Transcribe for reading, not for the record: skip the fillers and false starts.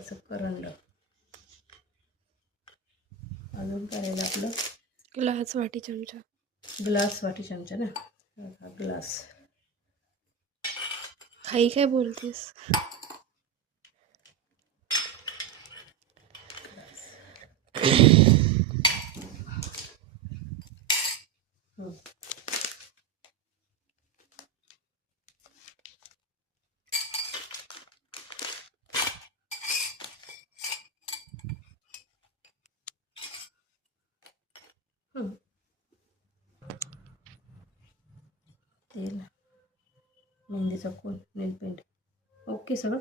गुळाचं करंड. अजून काय राहिलं आपलं? ग्लास वाटी चमचा. ग्लास वाटी चमचा ना, ग्लास. आई काय बोलतेस? तेल, मेहंदीचा कोन, नेल पेंट. ओके सगळं.